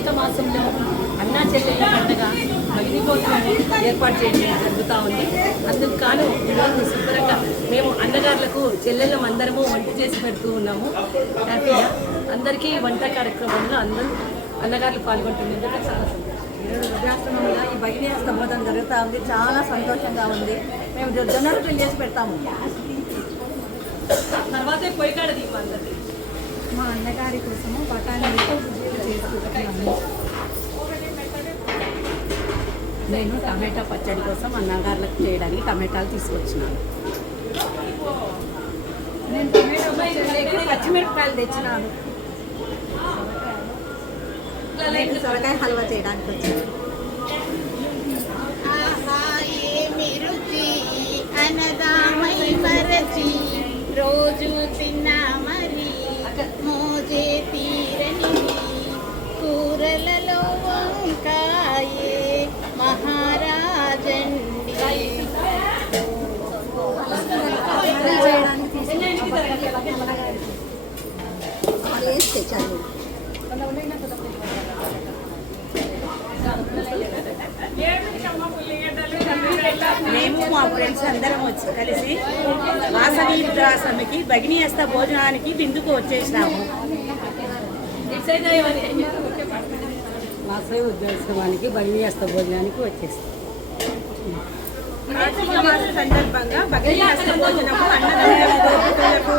కార్తీక మాసంలో అన్నా చెల్లెళ్ళ పండుగ భగిని భోజనం ఏర్పాటు చేయడం జరుగుతూ ఉంది. అందుకు కాను ఈరోజు శుభ్రంగా మేము అన్నగారులకు చెల్లెళ్ళం అందరము వంట చేసి పెడుతూ ఉన్నాము. హ్యాపీగా అందరికీ వంట కార్యక్రమంలో అందరూ అన్నగారులు పాల్గొంటున్నందుకు చాలా వృద్ధాశ్రమంలో ఈ భగిని హస్తబోధన జరుగుతూ ఉంది. చాలా సంతోషంగా ఉంది. మేము జొన్న రొట్టెలు చేసి పెడతాము. తర్వాతే పొయ్యికాడ దీపం అందరికీ మా అన్నగారి కోసము బఠానీ చేసుకుంటున్నాము. నేను టమాటా పచ్చడి కోసం అన్నగారులకు చేయడానికి టమాటాలు తీసుకొచ్చినాను. నేను టమాటా పచ్చడి పచ్చిమిరపకాయలు తెచ్చినాను. సొరకాయ హల్వా చేయడానికి వచ్చాను. రోజు తిన్నా మరి మోజే తీరని కూరలలో వంకాయే మహారాజండి. మేము మా ఫ్రెండ్స్ అందరం వచ్చి కలిసి వాసవి వృద్ధాశ్రమకి భగిని హస్త భోజనానికి బిందుకు వచ్చేసినాము. వాసవి వృద్ధాశ్రమానికి భగిని హస్త భోజనానికి వచ్చేస్తాం. కార్తీక మాస సందర్భంగా భగిని హస్త భోజనము అన్నదాతలకు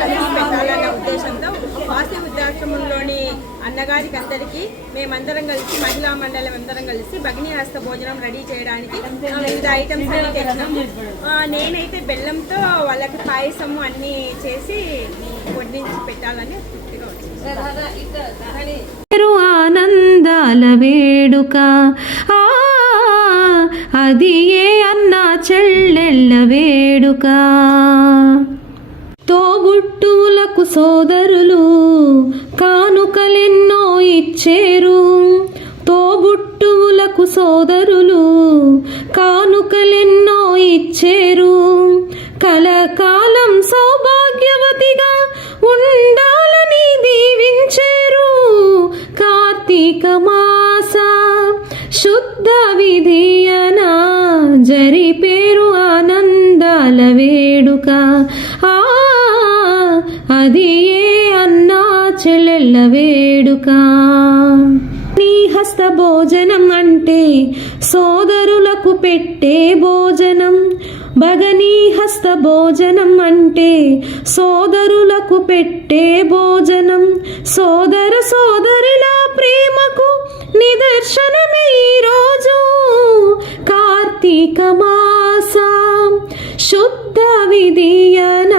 కలిసి పెట్టాలన్న ఉద్దేశంతో వాసవి వృద్ధాశ్రమంలోని అన్నగారికి అందరికీ మేమందరం కలిసి మహిళా మండలం అందరం కలిసి భగిని హస్త భోజనం రెడీ చేయడానికి వివిధ ఐటమ్స్ అన్ని తెచ్చినాము. నేనైతే బెల్లంతో వాళ్ళకి పాయసము అన్నీ చేసి వడ్డించి పెట్టాలని తృప్తిగా వచ్చింది. ఆనందాల వేడుక అది ఏ అన్నా చెల్లెళ్ళ వేడుక. తోబుట్టువులకు సోదరులు కానుకలెన్నో ఇచ్చేరు. తోబుట్టువులకు సోదరులు కానుకలెన్నో ఇచ్చేరు. కలకాలం సౌభాగ్యవతిగా ఉండాలని దీవించేరు. కార్తీక మాస శుద్ధ విధియన జరిపేరు ఆనందాల వేడుక. అది ఏ అన్నా చెల్లెళ్ళ వేడుక. నీ హస్త భోజనం అంటే సోదరులకు పెట్టే భోజనం. భగనీ హస్త భోజనం అంటే సోదరులకు పెట్టే భోజనం. సోదర సోదరుల ప్రేమకు నిదర్శనమే ఈరోజు. కార్తీక మాస శుద్ధ విధియన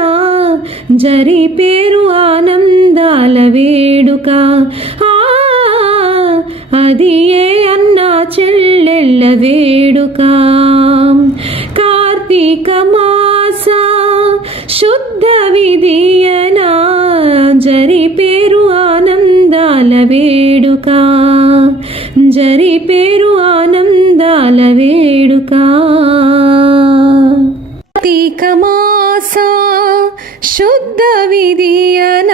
జరిపేరు ఆనందాల వేడుక. అది ఏ అన్నా చెల్లెళ్ళ వేడుక. కార్తీక మాస శుద్ధ విధియన జరిపేరు ఆనందాల వేడుక. జరిపేరు ఆనందాల వేడుక. కార్తీక మాస శుద్ధ విధియన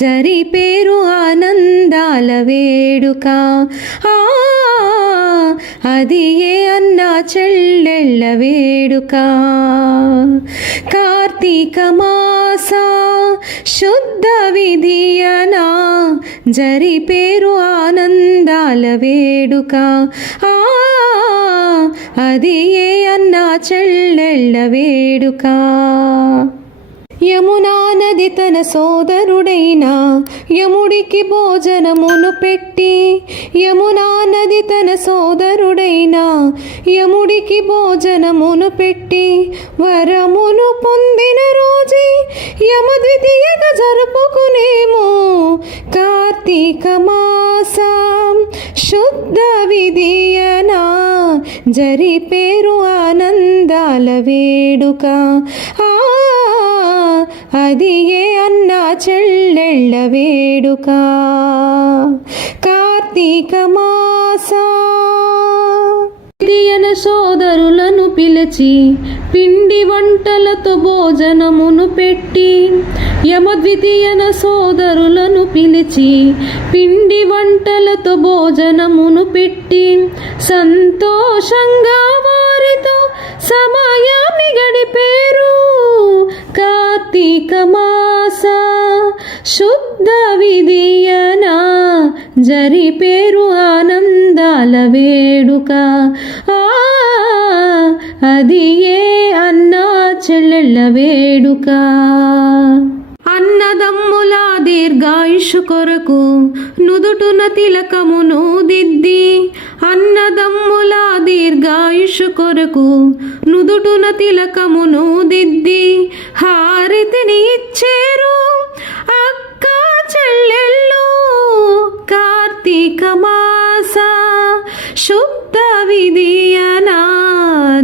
జరిపేరు ఆనందాల వేడుక. అది ఏ అన్నా చెల్లెళ్ళ వేడుక. కార్తీక మాస శుద్ధ విధియన జరిపేరు ఆనందాల వేడుక. అది ఏ అన్నా చెల్లెళ్ళ వేడుక. యమునా నది తన సోదరుడైన యముడికి భోజనమును పెట్టి. యమునా నది తన సోదరుడైన యముడికి భోజనమును పెట్టి వరమును పొందిన రోజే యమద్వితీయగా జరుపుకునేము. కార్తీక మాస శుద్ధ విధియన జరిపేరు ఆనందాల వేడుక. అది ఏ అన్నా చెల్లెళ్ళ వేడుక. కార్తీక మాస యమద్వితీయన సోదరులను పిలిచి పిండి వంటలతో భోజనమును పెట్టి యమద్వితీయన సోదరులను పిలిచి పిండి వంటలతో భోజనమును పెట్టి సంతోషంగా వారితో సమయాన్ని గడిపేరు. కార్తీక మాస శుద్ధ విధియన జరిపేరు ఆనందాల వేడుక. అది ఏ అన్నా చెల్లెళ్ళ వేడుక. అన్నదమ్ముల దీర్ఘాయుషు కొరకు నుదుటున తిలకమును దిద్ది అన్నదమ్ముల దీర్ఘాయుషు కొరకు నుదుటున తిలకమును దిద్ది హారతిని ఇచ్చేరు అక్క చెల్లెళ్ళు. కార్తీక మాస శుద్ధ విధియన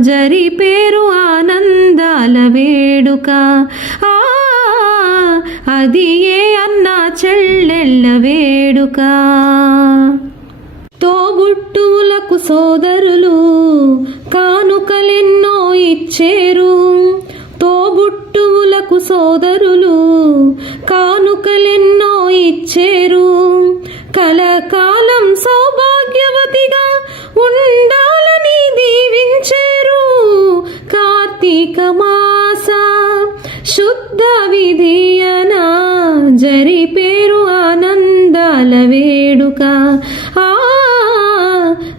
జరిపేరు ఆనందాల వేడుక. అది ఏ అన్నా చెల్లెళ్ళ వేడుక. తోబుట్టువులకు సోదరులు కానుకలెన్నో ఇచ్చేరు. తోబుట్టువులకు సోదరులు కానుకలెన్నో ఇచ్చేరు. కలకాలం సౌభాగ్యవతిగా ఉండాలని దీవించేరు. కార్తీక మాస శుద్ధ విధియన జరిపేరు ఆనందాల వేడుక.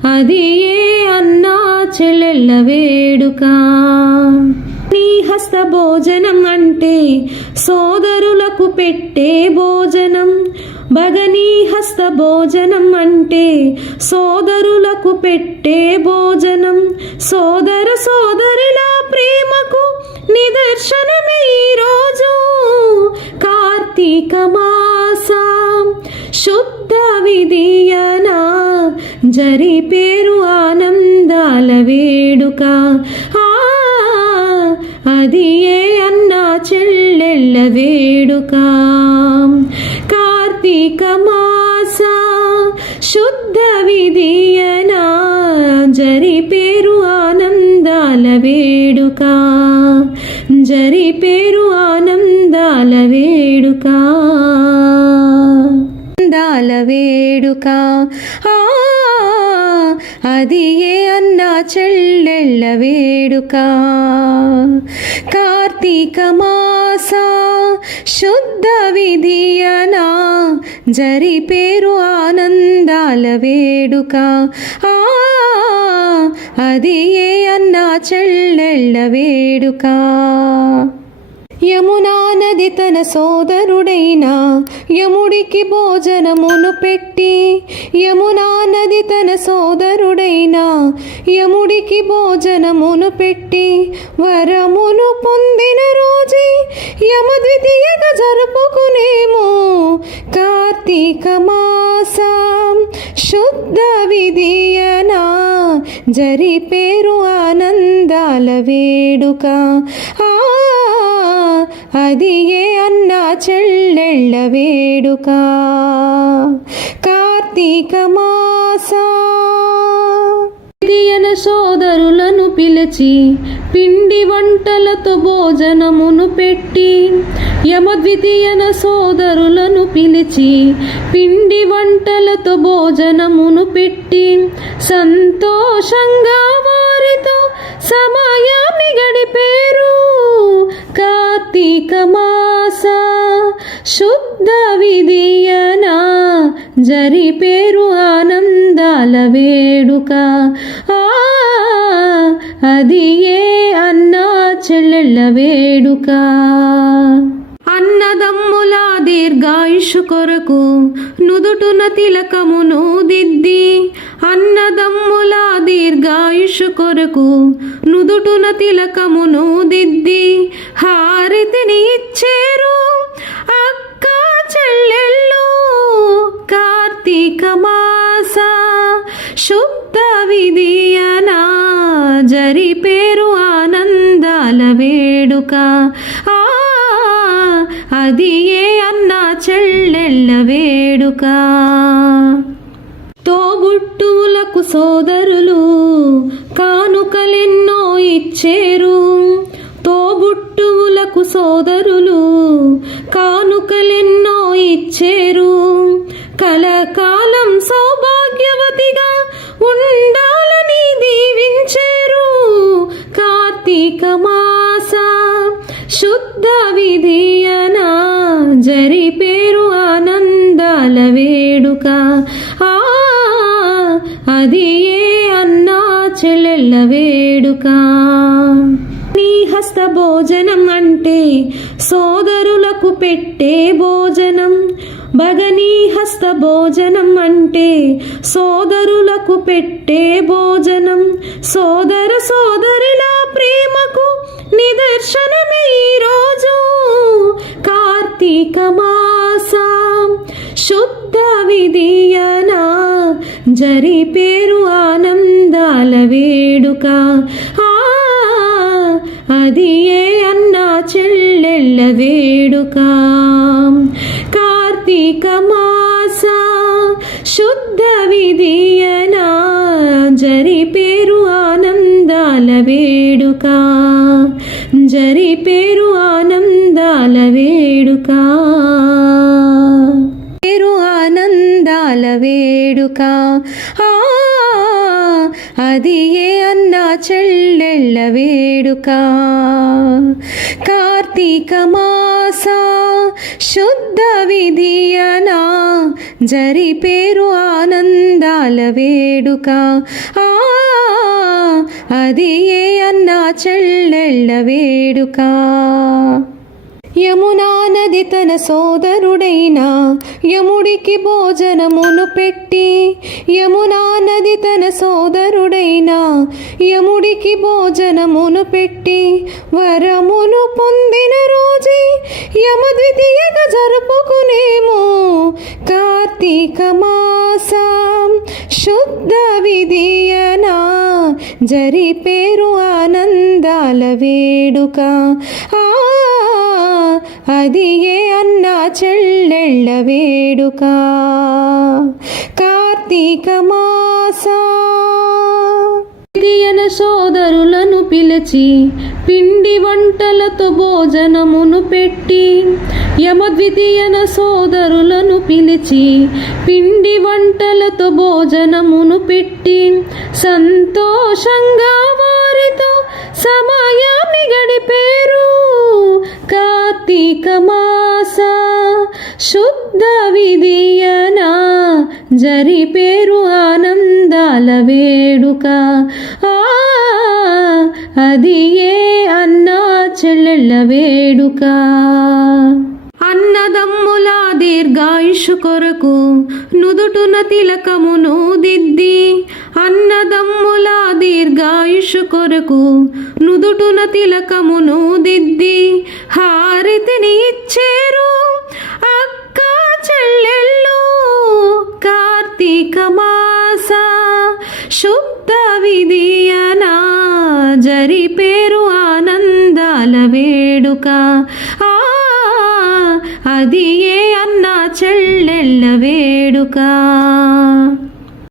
అది ఏ అన్నా చెల్లెళ్ళ వేడుక. నీ హస్త భోజనం అంటే సోదరులకు పెట్టే భోజనం. భగనీ హస్త భోజనం అంటే సోదరులకు పెట్టే భోజనం. సోదర సోదరుల ప్రేమకు నిదర్శనమే ఈరోజు. కార్తీక మాస శుద్ధ విధియన జరిపేరు ఆనందాల వేడుక. అది ఏ అన్నా చెల్లెళ్ళ వేడుక. కార్తీక మాస శుద్ధ విధియన జరిపేరు ఆనందాల వేడుక. జరిపేరు ఆనందాల వేడుక. ఆనందాల వేడుక. అది ఏ అన్నా చెల్లెళ్ళ వేడుక. కార్తీక మాస శుద్ధ విధియన జరిపేరు ఆనందాల వేడుక. అది ఏ అన్నా చెల్లెళ్ళ వేడుక. యమునా నది తన సోదరుడైన యముడికి భోజనమును పెట్టి యమునా నది తన సోదరుడైన యముడికి భోజనమును పెట్టి వరమును పొందిన రోజే యమద్వితీయగా జరుపుకునేము. కార్తీక మాస శుద్ధ విధియన జరిపేరు ఆనందాల వేడుక. అది ఏ అన్నా చెల్లెళ్ళ వేడుక. కార్తీక మాస ద్వితీయన సోదరులను పిలిచి పిండి వంటలతో భోజనమును పెట్టి యమద్వితీయన సోదరులను పిలిచి పిండి వంటలతో భోజనమును పెట్టి సంతోషంగా వారితో సమయాన్ని గడిపేరు. కార్తీక మాస శుద్ధ విధియన జరిపేరు ఆనందాల వేడుక. అది ఏ అన్నా చెల్లెళ్ళ వేడుక. అన్నదమ్ముల దీర్ఘాయుషు కొరకు నుదుటున తిలకమును దిద్ది అన్నదమ్ముల దీర్ఘాయుషు కొరకు నుదుటున తిలకమును దిద్ది హారతిని ఇచ్చేరు అక్క చెల్లెళ్ళు. కార్తీక మాస శుద్ధ విధియన జరిపేరు ఆనందాల వేడుక. అది ఏ అన్నా చెల్లెళ్ళ వేడుక. తోబు తోబుట్టువులకు సోదరులు కానుకలెన్నో ఇచ్చేరు. తోబుట్టువులకు సోదరులు కానుకలెన్నో ఇచ్చేరు. కలకాలం సౌభాగ్యవతిగా ఉండాలని దీవించేరు. కార్తీక మాస శుద్ధ విధియన జరిపేరు ఆనందాల వేడుక. అది ఏ అన్నా చెల్లెళ్ళ వేడుక. నీ హస్త భోజనం అంటే సోదరులకు పెట్టే భోజనం. భగనీ హస్త భోజనం అంటే సోదరులకు పెట్టే భోజనం. సోదర సోదరుల ప్రేమకు నిదర్శనమే ఈరోజు. కార్తీక మాస శుద్ధ విధియన జరిపేరు ఆనందాల వేడుక. అది ఏ అన్నా చెల్లెళ్ళ వేడుక. కార్తీక మాస శుద్ధ విధియన జరిపేరు ఆనందాల వేడుక. జరిపేరు ఆనందాల వేడుక. పేరు ఆనందాల వేడుక. అది ఏ అన్నా చెల్లెళ్ళ వేడుక. కార్తీక మాస శుద్ధ విధియన జరిపేరు ఆనందాల వేడుక. అది ఏ అన్నా చెల్లెళ్ళ వేడుక. యమునా నది తన సోదరుడైన యముడికి భోజనమును పెట్టి. యమునా నది తన సోదరుడైన యముడికి భోజనమును పెట్టి వరమును పొందిన రోజే యమద్వితీయగా జరుపుకునేము. కార్తీక మాస శుద్ధ విధియన జరిపేరు ఆనందాల వేడుక. అది ఏ అన్నా చెల్లెళ్ళ వేడుక. కార్తీక మాస ద్వితీయన సోదరులను పిలిచి పిండి వంటలతో భోజనమును పెట్టి. యమద్వితీయన సోదరులను పిలిచి పిండి వంటలతో భోజనమును పెట్టి సంతోషంగా వారితో సమయాన్ని గడిపేరు. కార్తీక మాస శుద్ధ విధియన జరిపేరు ఆనందాల వేడుక. అది ఏ అన్నా చెల్లెళ్ళ వేడుక. అన్నదమ్ముల దీర్ఘాయుషు కొరకు నుదుటున తిలకమును దిద్ది. అన్నదమ్ముల దీర్ఘాయుషు కొరకు నుదుటున తిలకమును దిద్ది హారతిని ఇచ్చేరు అక్క చెల్లెళ్ళు. కార్తీక మాస శుద్ధ విధియన జరిపేరు ఆనందాల వేడుక. అది ఏ అన్నా చెల్లెళ్ళ వేడుక.